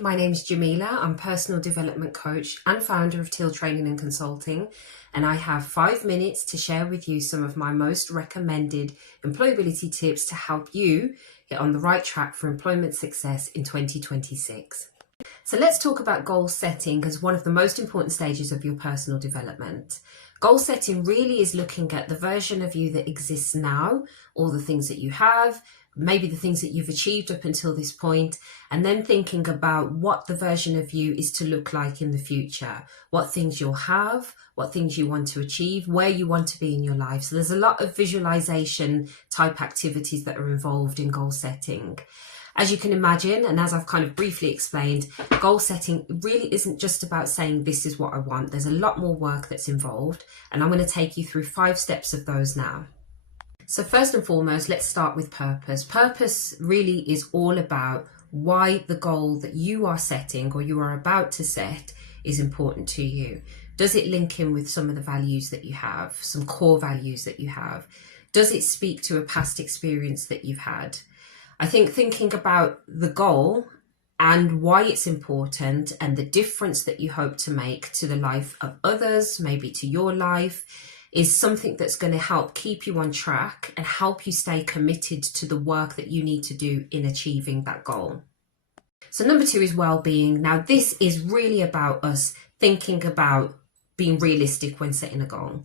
My name is Jamila. I'm personal development coach and founder of Teal Training and Consulting, and I have 5 minutes to share with you some of my most recommended employability tips to help you get on the right track for employment success in 2026. So let's talk about goal setting as one of the most important stages of your personal development. Goal setting really is looking at the version of you that exists now, all the things that you have, maybe the things that you've achieved up until this point, and then thinking about what the version of you is to look like in the future, what things you'll have, what things you want to achieve, where you want to be in your life. So there's a lot of visualization type activities that are involved in goal setting. As you can imagine, and as I've kind of briefly explained, goal setting really isn't just about saying this is what I want. There's a lot more work that's involved, and I'm going to take you through 5 steps of those now. So first and foremost, let's start with purpose. Purpose really is all about why the goal that you are setting or you are about to set is important to you. Does it link in with some of the values that you have, some core values that you have? Does it speak to a past experience that you've had? I think thinking about the goal and why it's important and the difference that you hope to make to the life of others, maybe to your life, is something that's going to help keep you on track and help you stay committed to the work that you need to do in achieving that goal. So number 2 is well-being. Now this is really about us thinking about being realistic when setting a goal.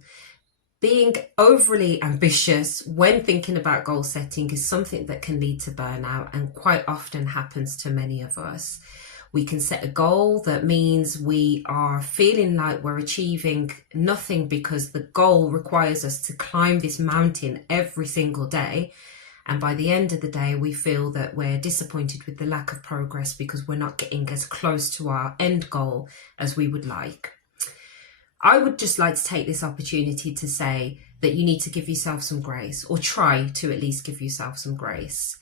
Being overly ambitious when thinking about goal setting is something that can lead to burnout and quite often happens to many of us. We can set a goal that means we are feeling like we're achieving nothing because the goal requires us to climb this mountain every single day. And by the end of the day, we feel that we're disappointed with the lack of progress because we're not getting as close to our end goal as we would like. I would just like to take this opportunity to say that you need to give yourself some grace, or try to at least give yourself some grace.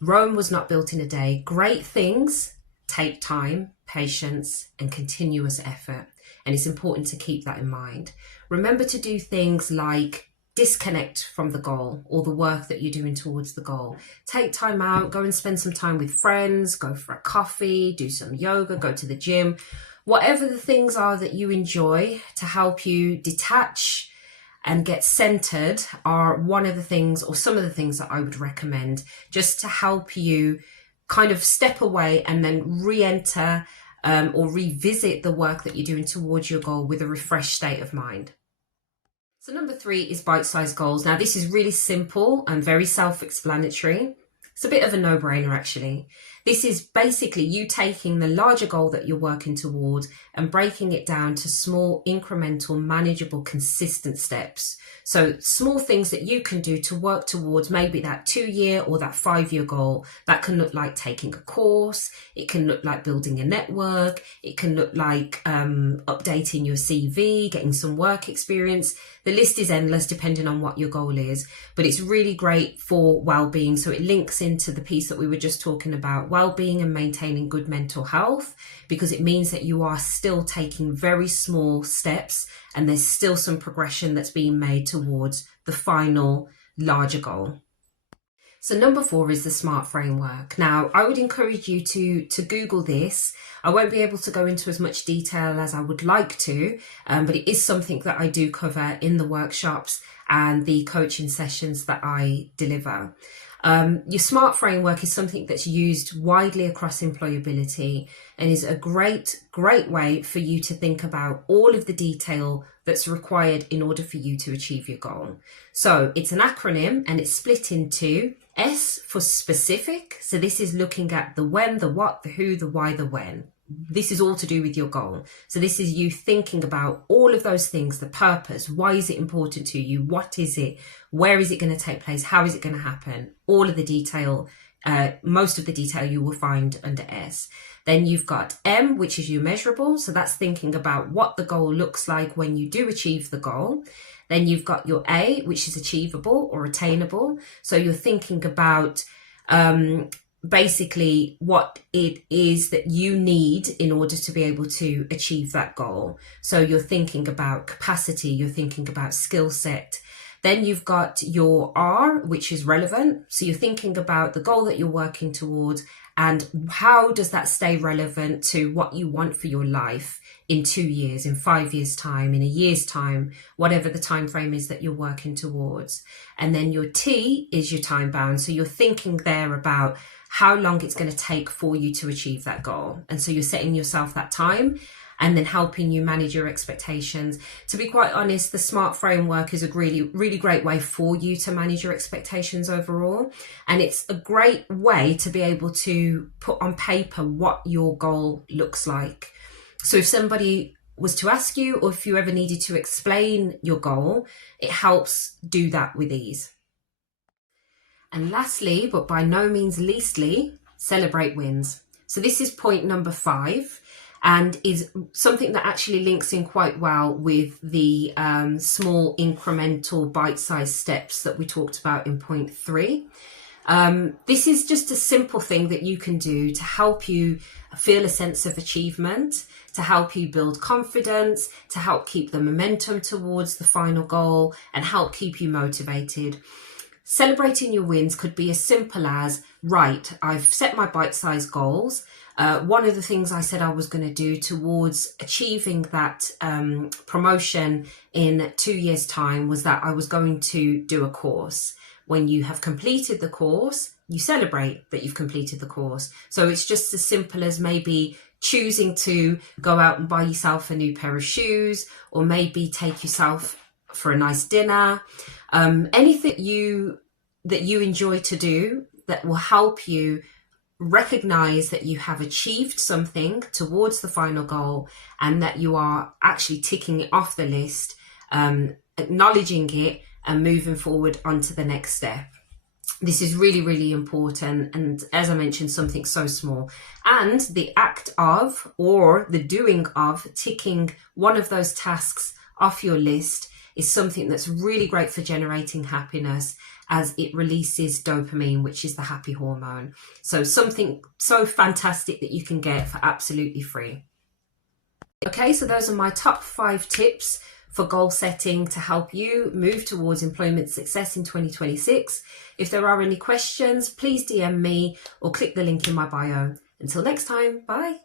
Rome was not built in a day. Great things take time, patience, and continuous effort. And it's important to keep that in mind. Remember to do things like disconnect from the goal or the work that you're doing towards the goal. Take time out, go and spend some time with friends, go for a coffee, do some yoga, go to the gym. Whatever the things are that you enjoy to help you detach and get centered are one of the things, or some of the things that I would recommend, just to help you kind of step away and then re-enter or revisit the work that you're doing towards your goal with a refreshed state of mind. So number 3 is bite-sized goals. Now this is really simple and very self-explanatory. It's a bit of a no-brainer actually. This is basically you taking the larger goal that you're working toward and breaking it down to small, incremental, manageable, consistent steps. So small things that you can do to work towards maybe that 2-year or that 5-year goal. That can look like taking a course. It can look like building a network. It can look like updating your CV, getting some work experience. The list is endless depending on what your goal is, but it's really great for well-being. So it links into the piece that we were just talking about, well-being and maintaining good mental health, because it means that you are still taking very small steps and there's still some progression that's being made towards the final larger goal. So number 4 is the SMART framework. Now, I would encourage you to Google this. I won't be able to go into as much detail as I would like to, but it is something that I do cover in the workshops and the coaching sessions that I deliver. Your SMART framework is something that's used widely across employability and is a great way for you to think about all of the detail that's required in order for you to achieve your goal. So it's an acronym and it's split into S for specific. So this is looking at the when, the what, the who, the why, the when. This is all to do with your goal. So this is you thinking about all of those things, the purpose, why is it important to you? What is it? Where is it going to take place? How is it going to happen? All of the detail, most of the detail you will find under S. Then you've got M, which is your measurable. So that's thinking about what the goal looks like when you do achieve the goal. Then you've got your A, which is achievable or attainable. So you're thinking about basically what it is that you need in order to be able to achieve that goal. So you're thinking about capacity, you're thinking about skill set. Then you've got your R, which is relevant. So you're thinking about the goal that you're working towards and how does that stay relevant to what you want for your life in 2 years, in 5 years' time, in a year's time, whatever the time frame is that you're working towards. And then your T is your time bound. So you're thinking there about how long it's going to take for you to achieve that goal. And so you're setting yourself that time and then helping you manage your expectations. To be quite honest, the SMART framework is a really great way for you to manage your expectations overall. And it's a great way to be able to put on paper what your goal looks like. So if somebody was to ask you, or if you ever needed to explain your goal, it helps do that with ease. And lastly, but by no means leastly, celebrate wins. So this is point number 5. And is something that actually links in quite well with the small incremental bite-sized steps that we talked about in point 3. This is just a simple thing that you can do to help you feel a sense of achievement, to help you build confidence, to help keep the momentum towards the final goal and help keep you motivated. Celebrating your wins could be as simple as, right, I've set my bite-sized goals. One of the things I said I was going to do towards achieving that promotion in 2 years' time was that I was going to do a course. When you have completed the course, you celebrate that you've completed the course. So it's just as simple as maybe choosing to go out and buy yourself a new pair of shoes, or maybe take yourself for a nice dinner. Anything that you enjoy to do that will help you recognize that you have achieved something towards the final goal and that you are actually ticking it off the list, acknowledging it and moving forward onto the next step. This is really important, and as I mentioned, something so small. And the act of, or the doing of, ticking one of those tasks off your list is something that's really great for generating happiness, as it releases dopamine, which is the happy hormone. So something so fantastic that you can get for absolutely free. Okay, so those are my top 5 tips for goal setting to help you move towards employment success in 2026. If there are any questions, please DM me or click the link in my bio. Until next time, bye.